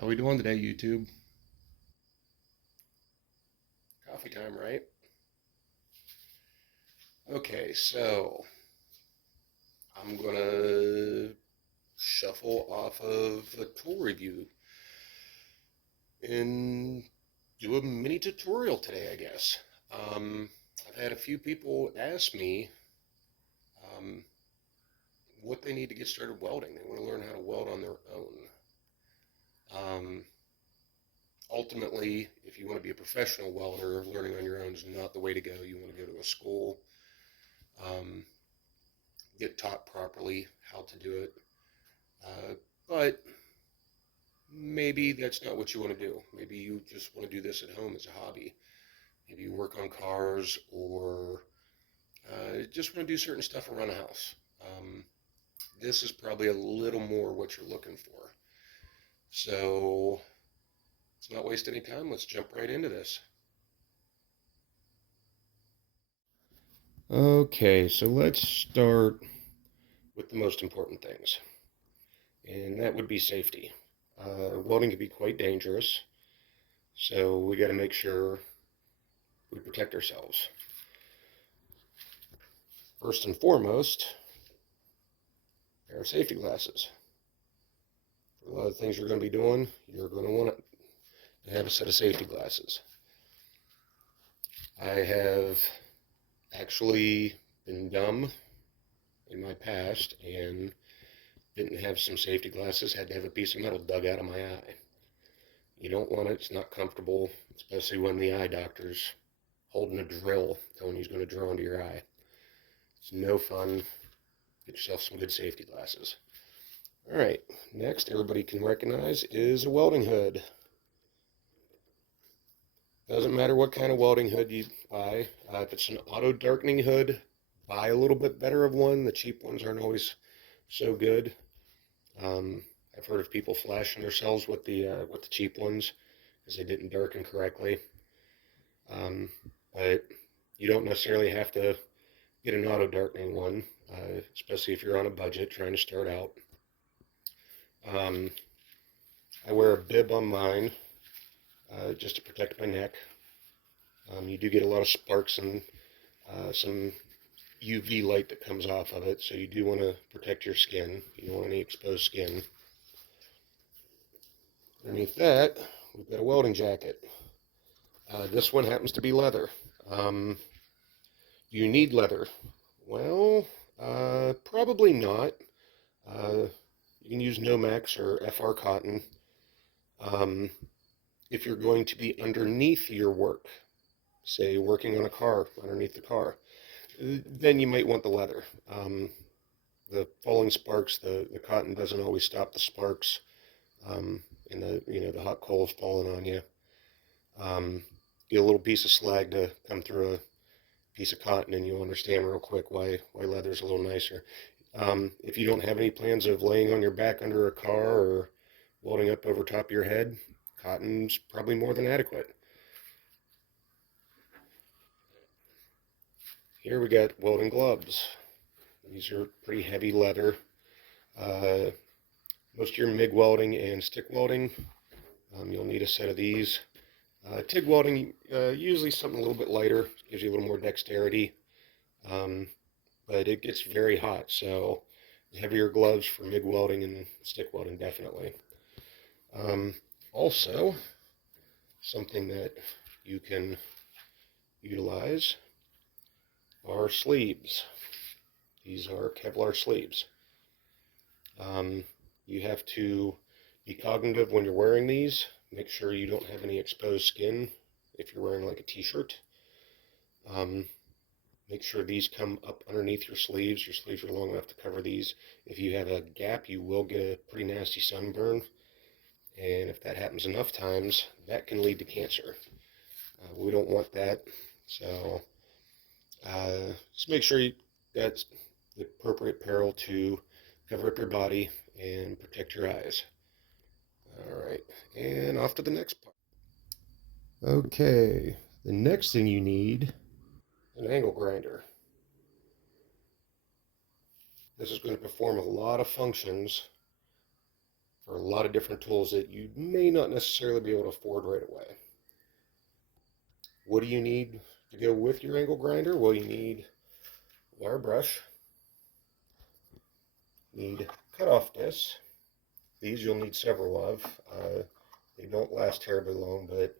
How we doing today, YouTube? Coffee time, right? Okay, so I'm gonna shuffle off of a tool review and do a mini tutorial today, I guess. Um, I've had a few people ask me um, what they need to get started welding. They want to learn how to weld on their own. Um, Ultimately, if you want to be a professional welder, learning on your own is not the way to go. You want to go to a school, um, get taught properly how to do it. But maybe that's not what you want to do. Maybe you just want to do this at home as a hobby. Maybe you work on cars or just want to do certain stuff around the house. This is probably a little more what you're looking for. So let's not waste any time. Let's jump right into this. Okay, so let's start with the most important things, and that would be safety. Welding can be quite dangerous, so we got to make sure we protect ourselves. First and foremost, pair of safety glasses. For a lot of things you're going to be doing, you're going to want to have a set of safety glasses. I have actually been dumb in my past and didn't have some safety glasses, had to have a piece of metal dug out of my eye. You don't want it, it's not comfortable, especially when the eye doctor's holding a drill, telling you he's going to drill into your eye. It's no fun. Get yourself some good safety glasses. All right, next everybody can recognize is a welding hood. Doesn't matter what kind of welding hood you buy. If it's an auto darkening hood, buy a little bit better of one. The cheap ones aren't always so good. I've heard of people flashing themselves with the cheap ones because they didn't darken correctly. But you don't necessarily have to get an auto darkening one, especially if you're on a budget trying to start out. I wear a bib on mine just to protect my neck. You do get a lot of sparks and some UV light that comes off of it, so you do want to protect your skin. You don't want any exposed skin. Underneath that, we've got a welding jacket. This one happens to be leather. Do you need leather? Well, probably not. You can use Nomex or FR cotton. Um, if you're going to be underneath your work, say working on a car, underneath the car, then you might want the leather. The falling sparks, the cotton doesn't always stop the sparks, and the hot coals falling on you. Get a little piece of slag to come through a piece of cotton, and you'll understand real quick why leather's a little nicer. If you don't have any plans of laying on your back under a car or welding up over top of your head, cotton's probably more than adequate. Here we got welding gloves. These are pretty heavy leather. Uh, Most of your MIG welding and stick welding, you'll need a set of these. TIG welding, usually something a little bit lighter, gives you a little more dexterity, but it gets very hot, so heavier gloves for MIG welding and stick welding, definitely. Also, something that you can utilize are sleeves. These are Kevlar sleeves. You have to be cognitive when you're wearing these. Make sure you don't have any exposed skin if you're wearing like a t-shirt. Make sure these come up underneath your sleeves. Your sleeves are long enough to cover these. If you have a gap, you will get a pretty nasty sunburn. And if that happens enough times, that can lead to cancer. We don't want that. So just make sure you got the appropriate apparel to cover up your body and protect your eyes. All right, and off to the next part. Okay, the next thing you need is an angle grinder. This is going to perform a lot of functions for a lot of different tools that you may not necessarily be able to afford right away. What do you need to go with your angle grinder? Well, you need wire brush, need cutoff discs. These you'll need several of. They don't last terribly long, but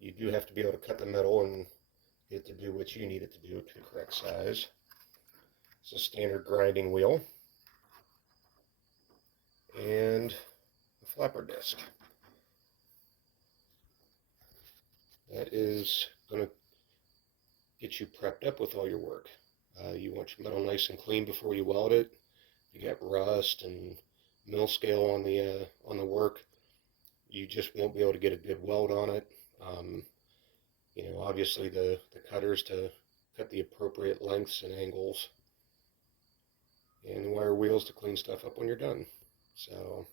you do have to be able to cut the metal and get it to do what you need it to do to the correct size. It's a standard grinding wheel and a flapper disc. That is going to get you prepped up with all your work. You want your metal nice and clean before you weld it. If you got rust and mill scale on the work, you just won't be able to get a good weld on it. Obviously the cutters to cut the appropriate lengths and angles, and the wire wheels to clean stuff up when you're done. So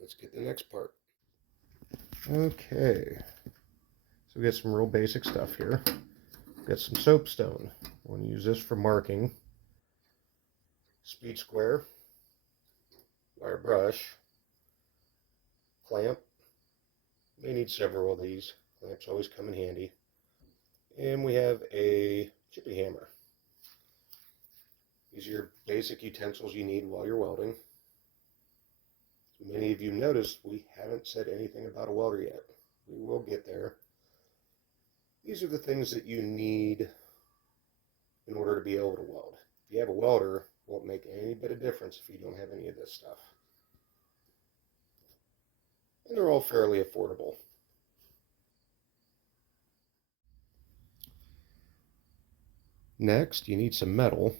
let's get the next part. Okay, so we got some real basic stuff here. We've got some soapstone. I want to use this for marking. Speed square, wire brush, clamp. May need several of these. Clamps always come in handy. And we have a chippy hammer. These are your basic utensils you need while you're welding. Many of you noticed we haven't said anything about a welder yet. We will get there. These are the things that you need in order to be able to weld. If you have a welder, it won't make any bit of difference if you don't have any of this stuff. And they're all fairly affordable. Next, you need some metal.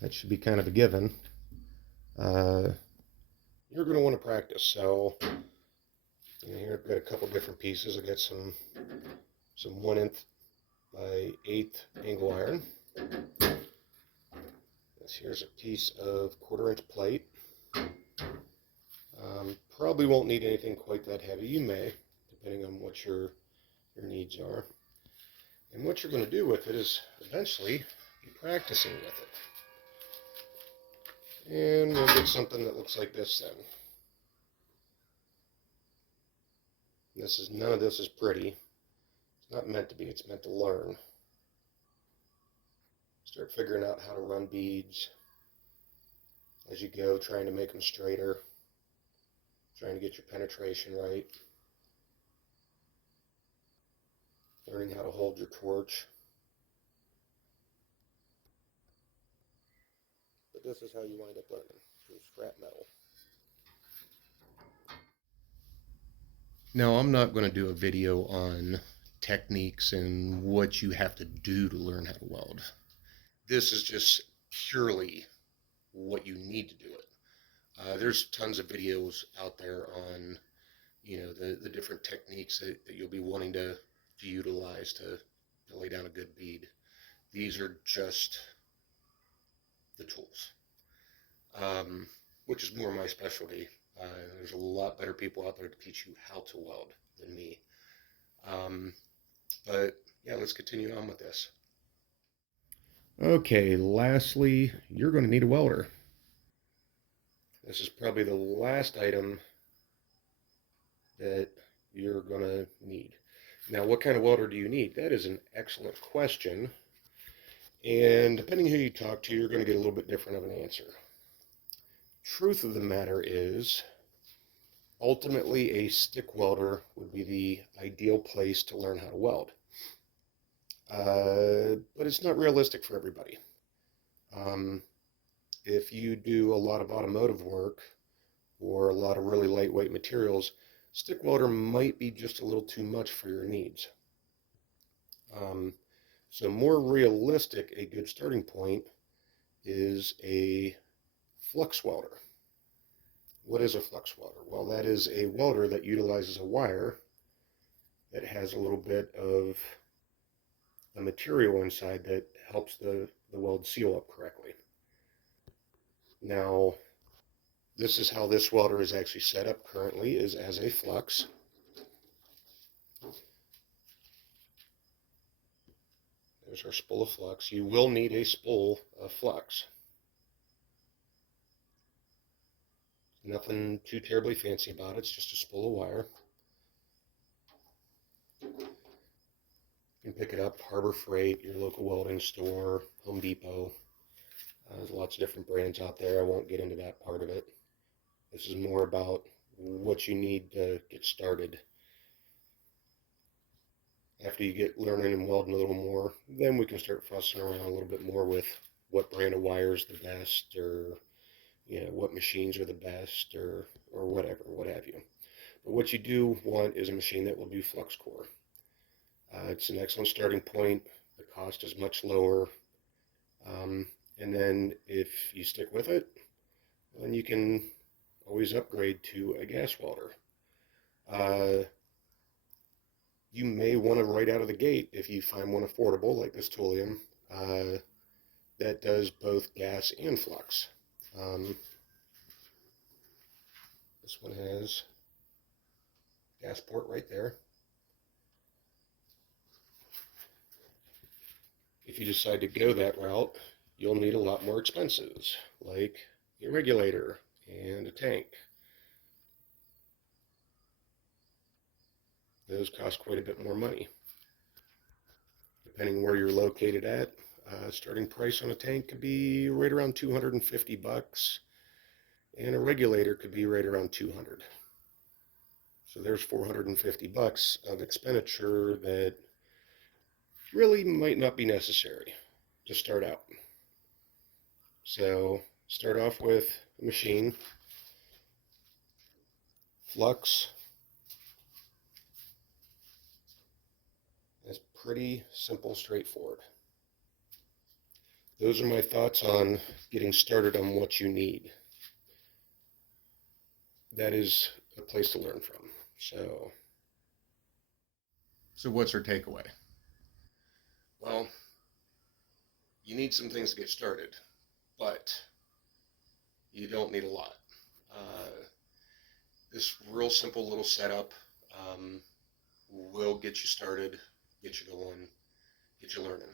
That should be kind of a given. You're going to want to practice. So here I've got a couple different pieces. I've got some 1" by 8" angle iron. Here's a piece of 1/4" plate. Probably won't need anything quite that heavy. You may, depending on what your needs are. And what you're going to do with it is eventually be practicing with it. And we'll get something that looks like this then. None of this is pretty. It's not meant to be, it's meant to learn. Start figuring out how to run beads as you go, trying to make them straighter, trying to get your penetration right, learning how to hold your torch. But this is how you wind up learning, through scrap metal. Now, I'm not going to do a video on techniques and what you have to do to learn how to weld. This is just purely what you need to do it. There's tons of videos out there on, the different techniques that you'll be wanting to utilize to lay down a good bead. These are just the tools, which is more my specialty. There's a lot better people out there to teach you how to weld than me. But yeah, let's continue on with this. Okay, lastly, you're going to need a welder. This is probably the last item that you're going to need. Now, what kind of welder do you need? That is an excellent question. And depending who you talk to, you're going to get a little bit different of an answer. Truth of the matter is, ultimately, a stick welder would be the ideal place to learn how to weld. But it's not realistic for everybody. If you do a lot of automotive work or a lot of really lightweight materials, stick welder might be just a little too much for your needs. So more realistic, a good starting point is a flux welder. What is a flux welder? Well, that is a welder that utilizes a wire that has a little bit of a material inside that helps the weld seal up correctly. Now, this is how this welder is actually set up currently, is as a flux. There's our spool of flux. You will need a spool of flux. Nothing too terribly fancy about it. It's just a spool of wire. You can pick it up Harbor Freight, your local welding store, Home Depot. There's lots of different brands out there. I won't get into that part of it. This is more about what you need to get started. After you get learning and welding a little more, then we can start fussing around a little bit more with what brand of wire is the best, or what machines are the best, or whatever, what have you. But what you do want is a machine that will do flux core. It's an excellent starting point. The cost is much lower. Um, and then if you stick with it, then you can always upgrade to a gas welder. Uh, you may want to right out of the gate, if you find one affordable like this Tolium, that does both gas and flux. Um, this one has gas port right there. If you decide to go that route, you'll need a lot more expenses, like a regulator and a tank. Those cost quite a bit more money. Depending where you're located at, starting price on a tank could be right around 250 bucks, and a regulator could be right around 200. So there's 450 bucks of expenditure that really might not be necessary to start out. So start off with a machine, flux. It's pretty simple, straightforward. Those are my thoughts on getting started on what you need. That is a place to learn from. So what's our takeaway? Well, you need some things to get started, but you don't need a lot. Uh, this real simple little setup will get you started, get you going, get you learning.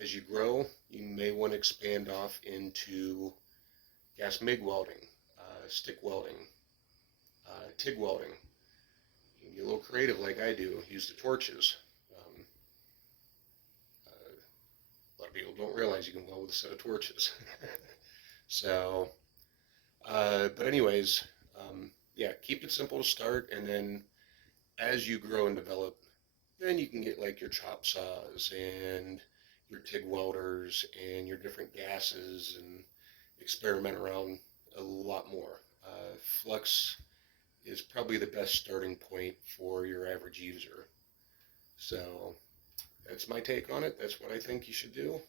As you grow, you may want to expand off into gas MIG welding, stick welding, TIG welding. You can get a little creative like I do, use the torches. A lot of people don't realize you can weld with a set of torches. So, but anyways, yeah, keep it simple to start, and then as you grow and develop, then you can get like your chop saws and your TIG welders and your different gases and experiment around a lot more. Flux is probably the best starting point for your average user. So that's my take on it. That's what I think you should do.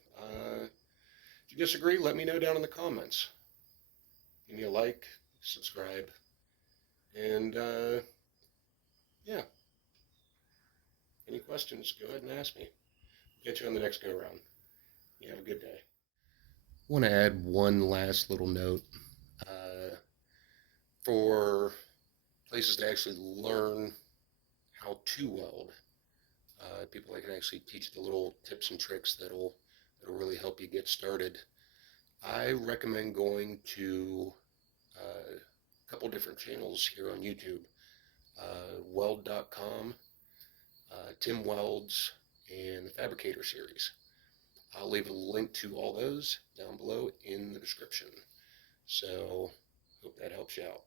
If you disagree, let me know down in the comments. Give me a like, subscribe, and yeah, any questions, go ahead and ask me. Get you on the next go around. You have a good day. I want to add one last little note for places to actually learn how to weld. People that can actually teach the little tips and tricks that'll really help you get started. I recommend going to a couple different channels here on YouTube. Weld.com, Tim Welds, and the Fabricator series. I'll leave a link to all those down below in the description. So, hope that helps you out.